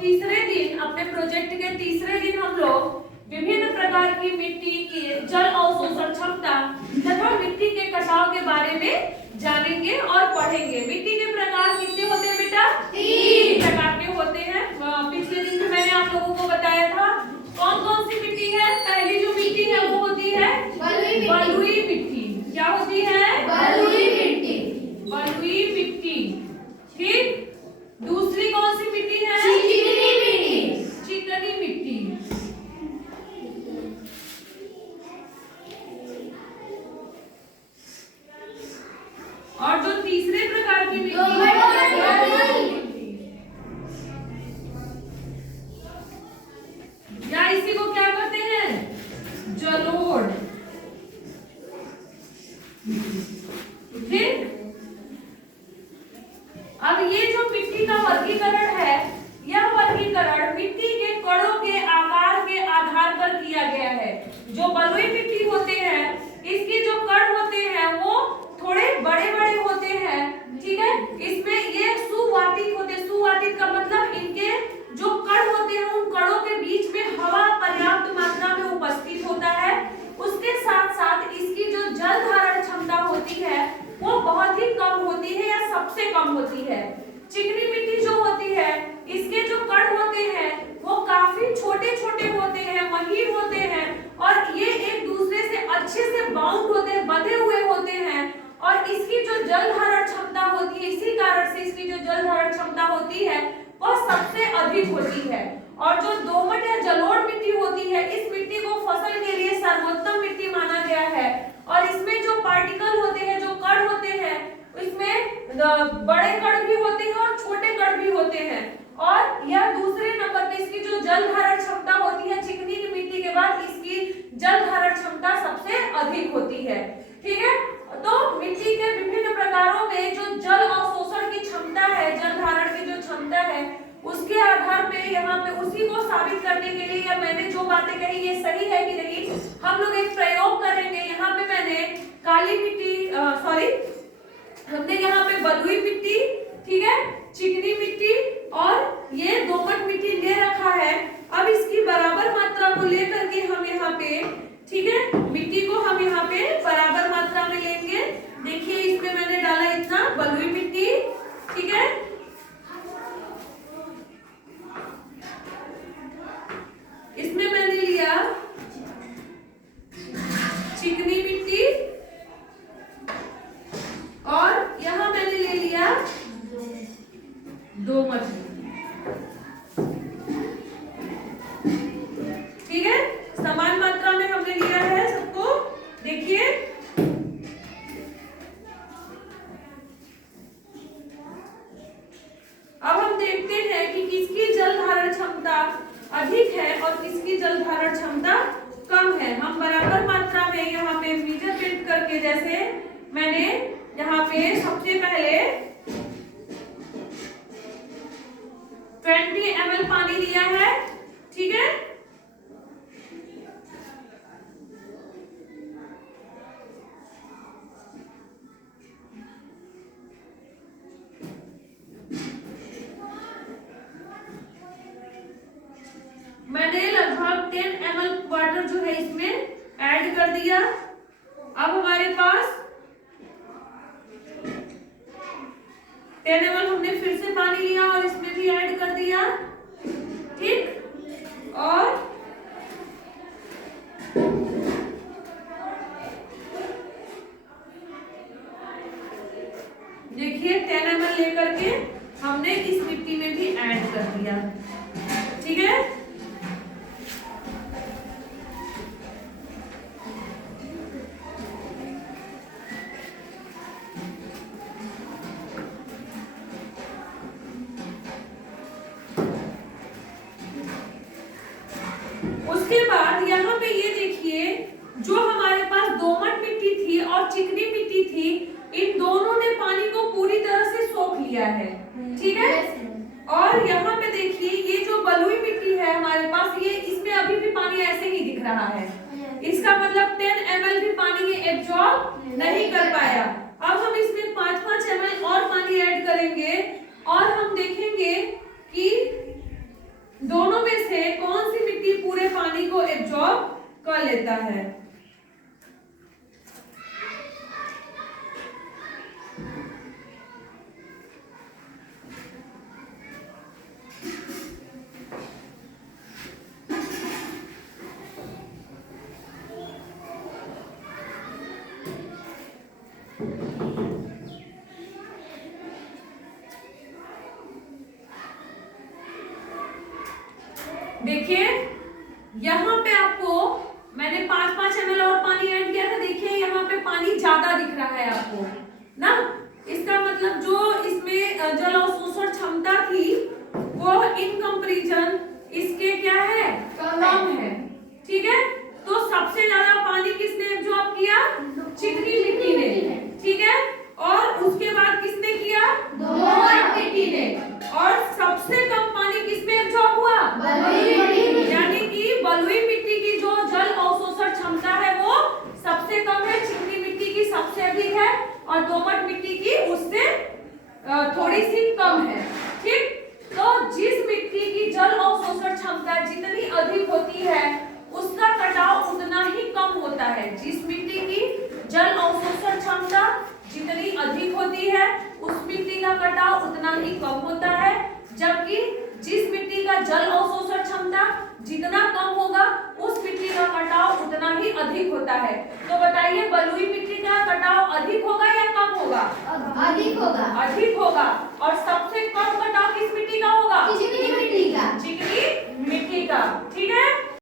तीसरे दिन अपने प्रोजेक्ट के तीसरे दिन हम लोग विभिन्न प्रकार की मिट्टी की जल अवशोषण क्षमता तथा मिट्टी के कटाव के बारे में जानेंगे और पढ़ेंगे। मिट्टी के प्रकार कितने होते हैं बेटा? 3 प्रकार के होते हैं। पिछले दिन भी मैंने आप लोगों को बताया था। कौन कौन सी मिट्टी है? पहली जो मिट्टी है वो होती है बलुई मिट्टी। क्या होती है? बलुई मिट्टी। बलुई मिट्टी। ठीक। दूसरी कौन सी मिट्टी है? चिकनी मिट्टी। चिकनी मिट्टी। और जो तीसरे प्रकार की मिट्टी या इसी को क्या कहते हैं? जलोढ़। ठीक। अब ये जो मिट्टी का वर्गीकरण है, यह वर्गीकरण मिट्टी के कणों के आकार के आधार पर किया गया है। जो बलुई मिट्टी होते हैं, इसके जो कण होते हैं वो थोड़े बड़े-बड़े होते हैं। ठीक है। इसमें ये सुवातित होते हैं। सुवातित का मतलब इनके जो कण होते हैं उन कणों के बीच में हवा पर्याप्त मात्रा में उपस्थित होता है। उसके साथ साथ इसकी जो जल धारण क्षमता होती है वो बहुत ही कम होती है या सबसे कम होती है। चिकनी मिट्टी जो होती है, इसके जो कण होते हैं वो काफी छोटे-छोटे होते हैं, महीन होते हैं और ये एक दूसरे से अच्छे से बाउंड होते हैं, बंधे हुए होते हैं। और इसकी जो जल धारण क्षमता होती है, इसी कारण से इसकी जो जल धारण क्षमता होती है वह सबसे अधिक होती है। और जो दोमट या जलोढ़ मिट्टी होती है, इस मिट्टी को फसल के लिए सर्वोत्तम मिट्टी माना गया है। और इसमें जो पार्टिकल होते हैं, जो कण होते हैं, इसमें बड़े कण भी होते हैं और छोटे कण भी होते हैं। और यह दूसरे नंबर पे इसकी जो जल धारण क्षमता होती है, चिकनी की मिट्टी के बाद इसकी जल धारण क्षमता सबसे अधिक होती है। ठीक है। तो मिट्टी के विभिन्न प्रकारों में जो जल अवशोषण की क्षमता है, जल धारण की जो क्षमता है, उसके आधार पे यहाँ पे उसी को साबित करने के लिए, या मैंने जो बातें कही ये सही है कि नहीं, हम लोग एक प्रयोग करेंगे। यहाँ पे मैंने काली मिट्टी हमने यहाँ पे बलुई मिट्टी, ठीक है, चिकनी मिट्टी और ये दोमट मिट्टी ले रखा है। अब इसकी बराबर मात्रा को लेकर के हम यहाँ पे, ठीक है, मिट्टी को हम यहाँ पे बराबर मात्रा में लेंगे। देखिए इसमें मैंने डाला इतना बलुई मिट्टी, ठीक है, इसमें मैंने लिया चिकनी मिट्टी और यहाँ मैंने ले लिया दोमट मिट्टी। ठीक है, समान मात्रा में हमने लिया है सबको। देखिए अब हम देखते हैं कि किसकी जल धारण क्षमता अधिक है और किसकी जल धारण क्षमता कम है। हम बराबर मात्रा में यहाँ पे मेजरमेंट करके, जैसे मैंने यहाँ पे सबसे पहले 20 ml पानी लिया है। ठीक है, मैंने लगभग 10 ml वाटर जो है इसमें ऐड कर दिया। अब हमारे पास 10 ml हमने फिर से पानी लिया और इसमें भी ऐड कर दिया। ठीक, और देखिए 10 ml लेकर के हमने इस मिट्टी में भी ऐड कर दिया। ठीक है, उसके बाद यहाँ पे ये देखिए, जो हमारे पास दोमट मिट्टी थी और चिकनी मिट्टी थी, इन दोनों ने पानी को पूरी तरह से सोख लिया है। ठीक है, और यहाँ पे देखिए ये जो बलुई मिट्टी है हमारे पास, ये इसमें अभी भी पानी ऐसे ही दिख रहा है। इसका मतलब 10 ml भी पानी ये एब्जॉर्ब नहीं कर पाया। अब हम इसमें 5-5 ml और पानी ऐड करेंगे और हम देखेंगे कि देखिए यहाँ पे आपको मैंने 5-5 ml और पानी ऐड किया था। देखिए यहाँ पे पानी ज्यादा दिख रहा है आपको ना। इसका मतलब जो इसमें जल अवशोषण क्षमता थी वो इन कंपैरिजन इसके क्या है, कम है। ठीक है, तो सबसे ज्यादा पानी किसने एब्जॉर्ब किया, चिकनी मिट्टी ने। ठीक है, और उसके बाद किसने किया, दोमट मिट्टी ने। और सबसे कम पानी किसमें एब्जॉर्ब हुआ, बलुई मिट्टी। यानी कि बलुई मिट्टी की जो जल अवशोषण क्षमता है वो सबसे कम है, चिकनी मिट्टी की सबसे अधिक है और दोमट मिट्टी की उससे थोड़ी सी कम है। ठीक, तो जिस मिट्टी की जल अवशोषण क्षमता जितनी अधिक होती है उसका कटाव उतना ही कम होता है। जिस मिट्टी की जल अवशोषण क्षमता जितनी अधिक होती है उस मिट्टी का कटाव उतना ही कम होता है, जबकि जिस मिट्टी का जल अवशोषण क्षमता जितना कम होगा उस मिट्टी का कटाव उतना ही अधिक होता है। तो बताइए बलुई मिट्टी का कटाव अधिक होगा या कम होगा, अधिक होगा। अधिक होगा। और सबसे कम कटाव किस मिट्टी का होगा, चिकनी मिट्टी का। चिकनी मिट्टी का। ठीक है,